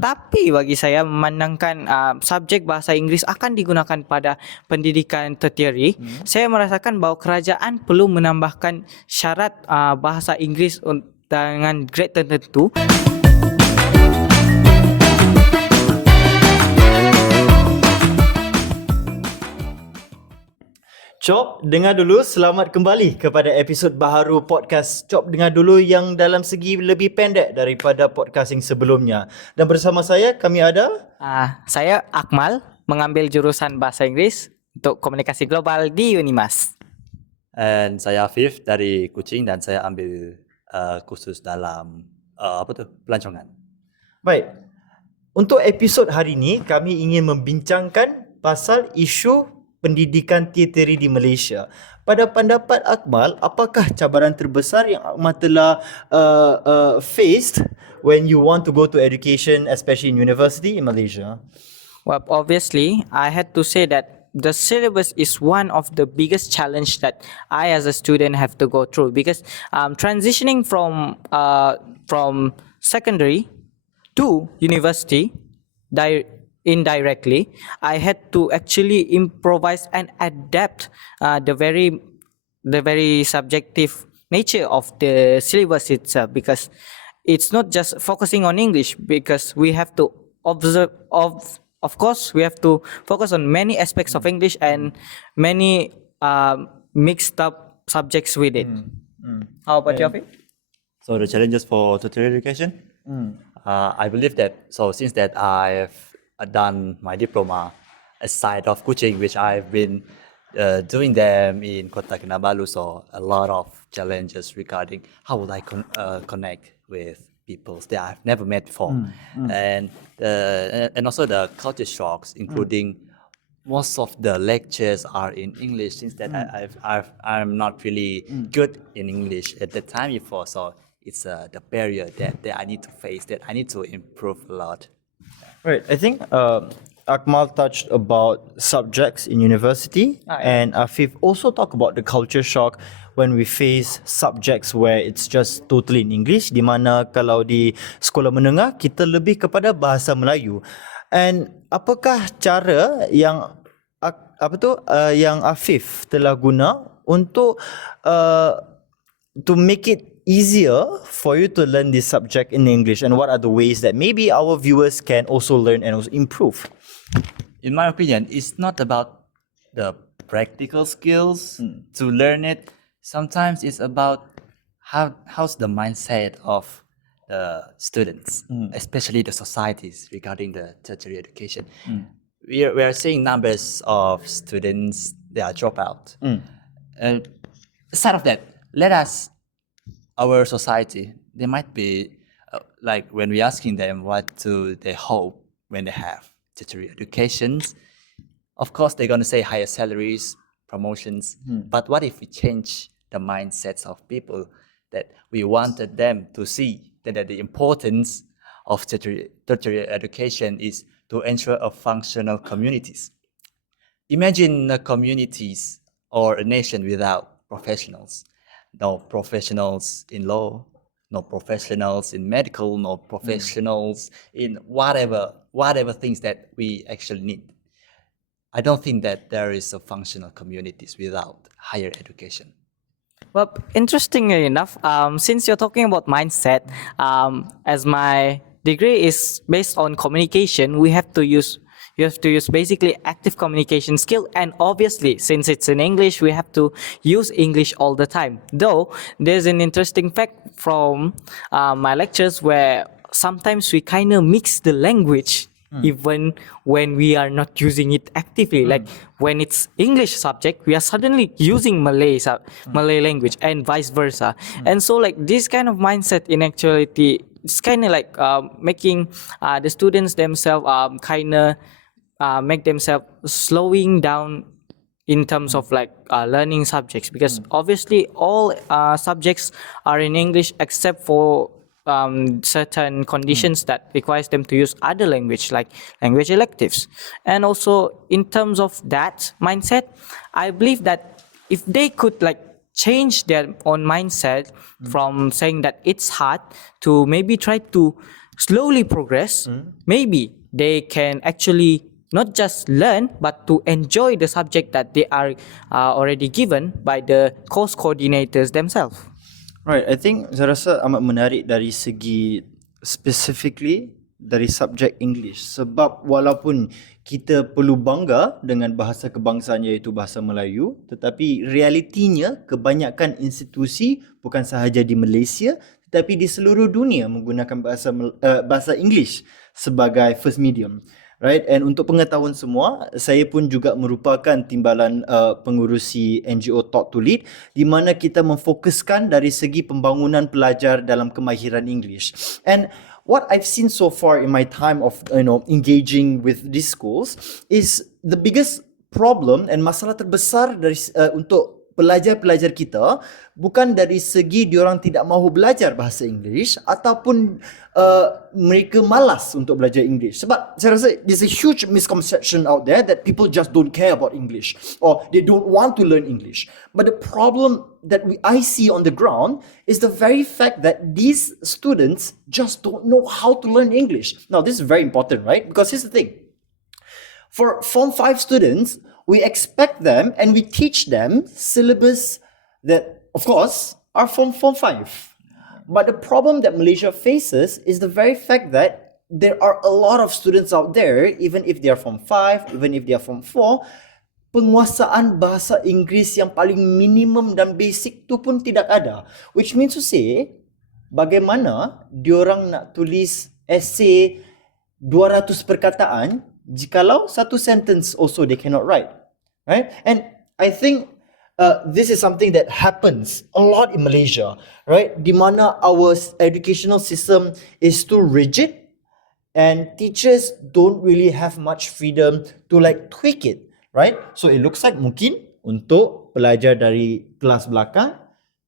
Tapi bagi saya memandangkan uh, subjek bahasa Inggeris akan digunakan pada pendidikan tertiary, hmm. saya merasakan bahawa kerajaan perlu menambahkan syarat uh, bahasa Inggeris dengan grade tertentu. Cop, dengar dulu. Selamat kembali kepada episod baharu podcast Cop Dengar Dulu yang dalam segi lebih pendek daripada podcast yang sebelumnya. Dan bersama saya, kami ada... Uh, saya Akmal, mengambil jurusan Bahasa Inggeris untuk Komunikasi Global di Unimas. And saya Afif dari Kuching dan saya ambil uh, khusus dalam uh, apa tu pelancongan. Baik. Untuk episod hari ini, kami ingin membincangkan pasal isu pendidikan teateri di Malaysia. Pada pendapat Akmal, apakah cabaran terbesar yang Akmal telah uh, uh, faced when you want to go to education, especially in university in Malaysia? Well, obviously, I had to say that the syllabus is one of the biggest challenge that I as a student have to go through because um, transitioning from uh, from secondary to university, indirectly, I had to actually improvise and adapt uh, the very the very subjective nature of the syllabus itself because it's not just focusing on English because we have to observe of of course we have to focus on many aspects of English and many um, mixed up subjects with it. Mm. Mm. How about you, Afi? So the challenges for tertiary education, mm. uh, I believe that so since that I've done my diploma aside of Kuching, which I've been uh, doing them in Kota Kinabalu. So a lot of challenges regarding how would I con- uh, connect with people that I've never met before, mm, mm. and uh, and also the culture shocks, including. Mm. Most of the lectures are in English since that mm. I, I've, I've, I'm not really mm. good in English at the time before. So it's uh, the barrier that, that I need to face that I need to improve a lot. Right. I think uh, Akmal touched about subjects in university, ah, yeah. and Afif also talked about the culture shock when we face subjects where it's just totally in English, di mana kalau di sekolah menengah kita lebih kepada bahasa Melayu. And apakah cara yang apa tu uh, yang Afif telah guna untuk uh, to make it easier for you to learn this subject in English and what are the ways that maybe our viewers can also learn and also improve? In my opinion, it's not about the practical skills mm. to learn it. Sometimes it's about how how's the mindset of the students, mm. especially the societies regarding the tertiary education. Mm. We, are, we are seeing numbers of students that are drop out. Mm. And aside of that, let us our society, they might be uh, like when we're asking them what do they hope when they have tertiary educations, of course they're going to say higher salaries, promotions. Hmm. But what if we change the mindsets of people that we wanted them to see that, the importance of tertiary, tertiary education is to ensure a functional communities. Imagine the communities or a nation without professionals no professionals in law, no professionals in medical, no professionals mm. in whatever whatever things that we actually need. I don't think that there is a functional communities without higher education. Well, interestingly enough, um, since you're talking about mindset, um, as my degree is based on communication, we have to use you have to use basically active communication skill and obviously since it's in english we have to use english all the time though there's an interesting fact from uh, my lectures where sometimes we kind of mix the language mm. even when we are not using it actively mm. like when it's english subject we are suddenly using malay mm. malay language and vice versa hmm. and so like this kind of mindset in actuality it's kind of like uh, making uh, the students themselves um, kind of uh, make themselves slowing down in terms of like uh, learning subjects because mm. obviously all uh, subjects are in english except for um, certain conditions mm. that requires them to use other language like language electives and also in terms of that mindset i believe that if they could like change their own mindset mm. from saying that it's hard to maybe try to slowly progress, maybe they can actually not just learn but to enjoy the subject that they are uh, already given by the course coordinators themselves. Right, I think saya rasa amat menarik dari segi specifically dari subjek English sebab walaupun kita perlu bangga dengan bahasa kebangsaan iaitu bahasa Melayu tetapi realitinya kebanyakan institusi bukan sahaja di Malaysia tetapi di seluruh dunia menggunakan bahasa uh, bahasa English sebagai first medium right? And untuk pengetahuan semua saya pun juga merupakan timbalan uh, pengurusi NGO Talk to Lead di mana kita memfokuskan dari segi pembangunan pelajar dalam kemahiran English. And what I've seen so far in my time of you know engaging with these schools is the biggest problem and masalah terbesar dari uh, untuk pelajar-pelajar kita bukan dari segi diorang tidak mahu belajar bahasa Inggeris ataupun uh, mereka malas untuk belajar English. Sebab saya rasa there's a huge misconception out there that people just don't care about English or they don't want to learn English. But the problem that we, I see on the ground is the very fact that these students just don't know how to learn English. Now this is very important, right? Because here's the thing for form 5 students we expect them and we teach them syllabus that of course are from form 5 but the problem that malaysia faces is the very fact that there are a lot of students out there even if they are from 5 even if they are from 4 penguasaan bahasa Inggeris yang paling minimum dan basic tu pun tidak ada. Which means to say bagaimana diorang nak tulis essay 200 perkataan jikalau satu sentence also they cannot write right? And i think uh, this is something that happens a lot in malaysia right? Di mana our educational system is too rigid and teachers don't really have much freedom to like tweak it right? So it looks like mungkin untuk pelajar dari kelas belakang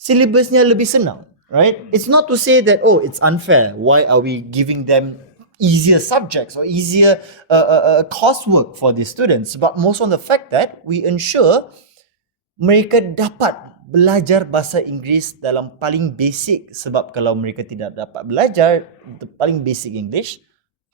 syllabusnya lebih senang right? It's not to say that oh it's unfair. Why are we giving them easier subjects or easier uh, uh, uh, coursework for these students but most on the fact that we ensure mereka dapat belajar bahasa Inggeris dalam paling basic. Sebab kalau mereka tidak dapat belajar the paling basic English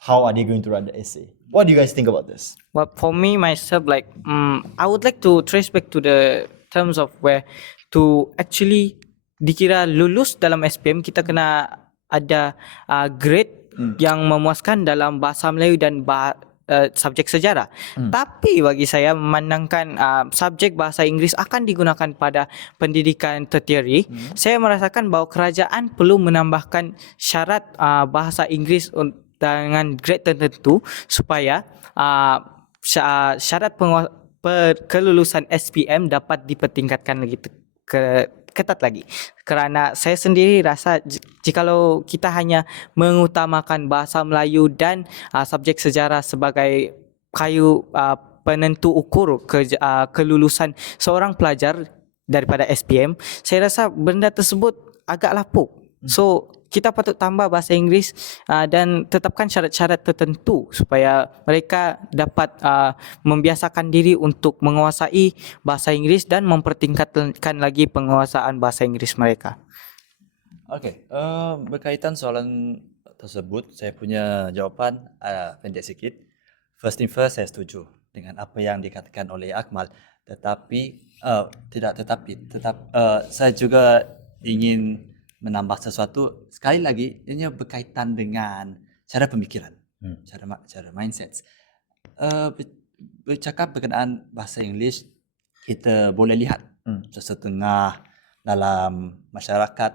how are they going to write the essay? What do you guys think about this? Well, for me myself, like um, I would like to trace back to the terms of where to actually dikira lulus dalam SPM kita kena ada uh, grade yang memuaskan dalam bahasa Melayu dan bah, uh, subjek sejarah. Tapi bagi saya memandangkan uh, subjek bahasa Inggeris akan digunakan pada pendidikan tertiary, saya merasakan bahawa kerajaan perlu menambahkan syarat uh, bahasa Inggeris dengan grade tertentu supaya uh, sya- syarat pengua- per- kelulusan SPM dapat dipertingkatkan lagi ke ketat lagi. Kerana saya sendiri rasa j- jikalau kita hanya mengutamakan bahasa Melayu dan uh, subjek sejarah sebagai kayu uh, penentu ukur ke, uh, kelulusan seorang pelajar daripada SPM saya rasa benda tersebut agak lapuk. So kita patut tambah bahasa Inggeris uh, dan tetapkan syarat-syarat tertentu supaya mereka dapat uh, membiasakan diri untuk menguasai bahasa Inggeris dan mempertingkatkan lagi penguasaan bahasa Inggeris mereka. Oke, eh, berkaitan soalan tersebut, saya punya jawaban uh, pendek sedikit. First thing first, saya setuju dengan apa yang dikatakan oleh Akmal. Tetapi, eh, tidak tetapi, tetap eh, saya juga ingin menambah sesuatu. Sekali lagi, ini berkaitan dengan cara pemikiran, cara ma- cara mindset. Eh, ber- bercakap berkenaan bahasa Inggeris, kita boleh lihat sesetengah dalam masyarakat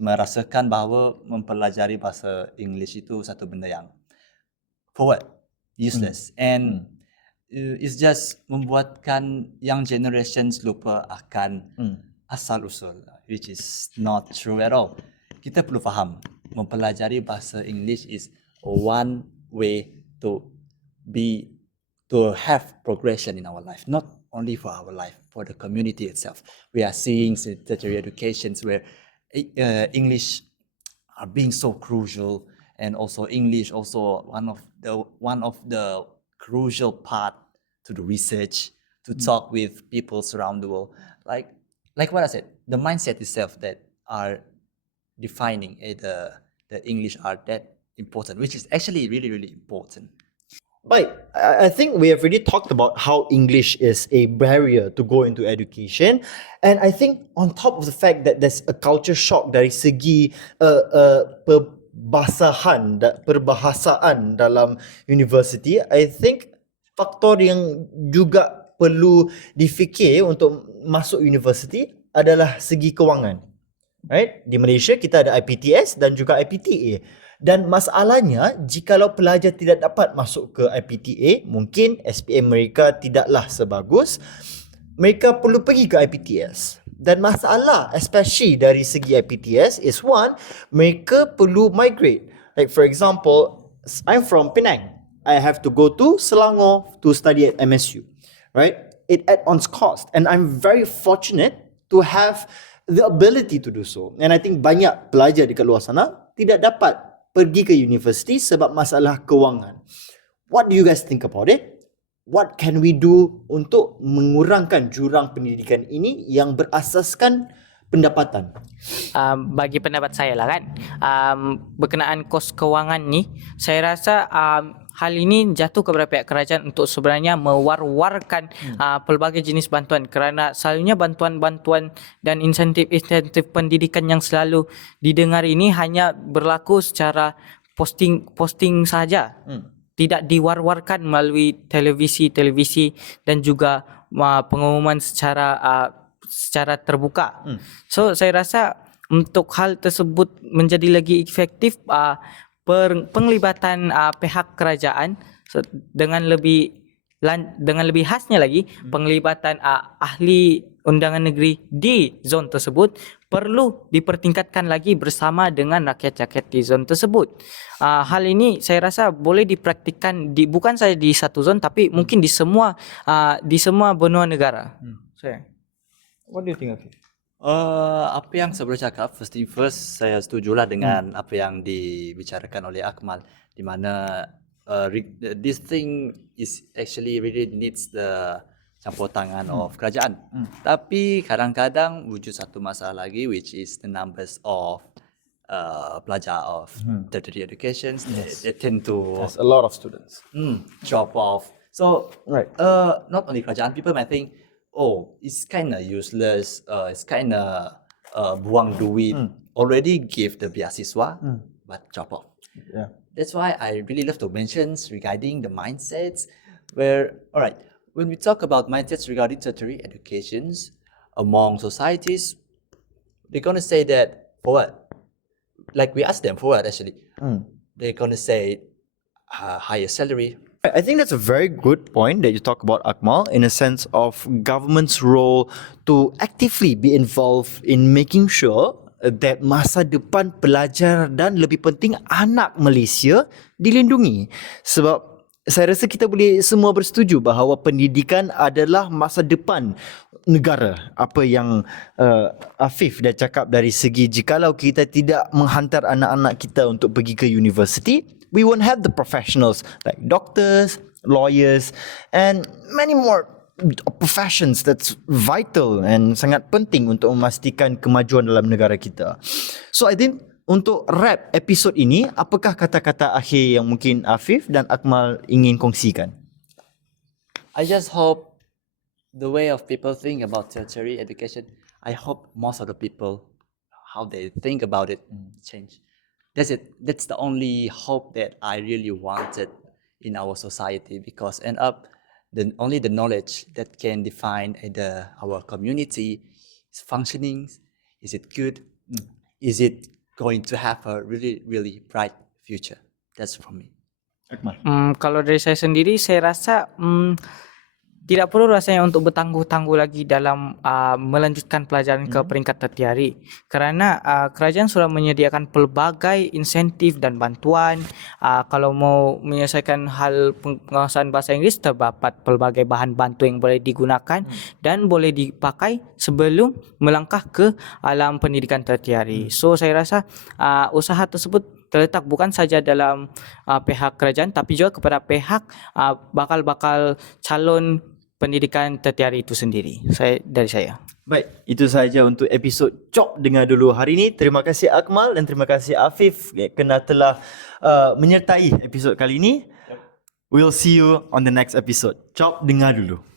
merasakan bahawa mempelajari bahasa English itu satu benda yang forward, useless. And uh, it's just membuatkan young generations lupa akan asal usul which is not true at all. Kita perlu faham mempelajari bahasa English is one way to be to have progression in our life, not only for our life, for the community itself. We are seeing tertiary educations where uh, English are being so crucial, and also English also one of the one of the crucial part to the research to talk with people around the world. Like like what I said, the mindset itself that are defining eh, the the English are that important, which is actually really, really important. But I think we have already talked about how English is a barrier to go into education, and I think on top of the fact that there's a culture shock dari segi uh, uh, perbahasaan dalam university, I think faktor yang juga perlu difikir untuk masuk university adalah segi kewangan. Right? Di Malaysia kita ada IPTS dan juga IPTA. Dan masalahnya jikalau pelajar tidak dapat masuk ke IPTA, mungkin SPM mereka tidaklah sebagus. Mereka perlu pergi ke IPTS. Dan masalah especially dari segi IPTS is one, mereka perlu migrate. Like for example, I'm from Penang. I have to go to Selangor to study at MSU. Right? It adds cost and I'm very fortunate to have the ability to do so. And I think banyak pelajar dekat luar sana tidak dapat pergi ke universiti sebab masalah kewangan. What do you guys think about it? What can we do untuk mengurangkan jurang pendidikan ini yang berasaskan pendapatan? um, bagi pendapat saya lah kan um, berkenaan kos kewangan ni saya rasa um, hal ini jatuh kepada pihak kerajaan untuk sebenarnya mewar-warkan hmm. uh, pelbagai jenis bantuan kerana selalunya bantuan-bantuan dan insentif-insentif pendidikan yang selalu didengar ini hanya berlaku secara posting posting saja hmm. tidak diwar-warkan melalui televisi-televisi dan juga uh, pengumuman secara uh, secara terbuka. Hmm. So saya rasa untuk hal tersebut menjadi lagi efektif uh, penglibatan uh, pihak kerajaan so, dengan lebih lan, dengan lebih khasnya lagi hmm. penglibatan uh, ahli undangan negeri di zon tersebut perlu dipertingkatkan lagi bersama dengan rakyat-rakyat di zon tersebut. Uh, hal ini saya rasa boleh dipraktikkan di bukan saja di satu zon tapi mungkin di semua uh, di semua benua negara. Hmm. So, yeah. What do you think of it? Uh, apa yang saya boleh cakap, first thing first, saya setujulah dengan hmm. apa yang dibicarakan oleh Akmal, di mana uh, this thing is actually really needs the campur tangan hmm. of kerajaan. Hmm. Tapi kadang-kadang wujud satu masalah lagi, which is the numbers of uh, pelajar of hmm. tertiary education. Yes. They, they tend to There's a lot of students mm, drop off. So, right. uh, not only kerajaan, people might think, oh, it's kind of useless. Uh, it's kind of uh, buang duit. Mm. Already give the beasiswa, mm. but drop off. Yeah. That's why I really love to mention regarding the mindsets. Where, all right, when we talk about mindsets regarding tertiary educations among societies, they're gonna say that for what? Like we ask them for what actually? Mm. They're gonna say uh, higher salary, I think that's a very good point that you talk about Akmal in a sense of government's role to actively be involved in making sure that masa depan pelajar dan lebih penting anak Malaysia dilindungi. Sebab saya rasa kita boleh semua bersetuju bahawa pendidikan adalah masa depan negara. Apa yang uh, Afif dah cakap dari segi jikalau kita tidak menghantar anak-anak kita untuk pergi ke universiti, we won't have the professionals like doctors, lawyers, and many more professions that's vital and sangat penting untuk memastikan kemajuan dalam negara kita. So I think untuk wrap episod ini, apakah kata-kata akhir yang mungkin Afif dan Akmal ingin kongsikan? I just hope the way of people think about tertiary education, I hope most of the people how they think about it change. That's it. That's the only hope that I really wanted in our society because end up the only the knowledge that can define the our community is functioning. Is it good? Is it going to have a really really bright future? That's for me. Hmm, kalau dari saya sendiri, saya rasa hmm, tidak perlu rasanya untuk bertangguh-tangguh lagi dalam uh, melanjutkan pelajaran hmm. ke peringkat tertiari kerana uh, kerajaan sudah menyediakan pelbagai insentif dan bantuan uh, kalau mau menyelesaikan hal penguasaan bahasa Inggeris terdapat pelbagai bahan bantu yang boleh digunakan hmm. dan boleh dipakai sebelum melangkah ke alam pendidikan tertiari. Hmm. So saya rasa uh, usaha tersebut terletak bukan saja dalam uh, pihak kerajaan tapi juga kepada pihak uh, bakal-bakal calon pendidikan tertiary itu sendiri. Saya dari saya. Baik, itu sahaja untuk episod Cop Dengar Dulu hari ini. Terima kasih Akmal dan terima kasih Afif kerana telah uh, menyertai episod kali ini. We'll see you on the next episode. Cop Dengar Dulu.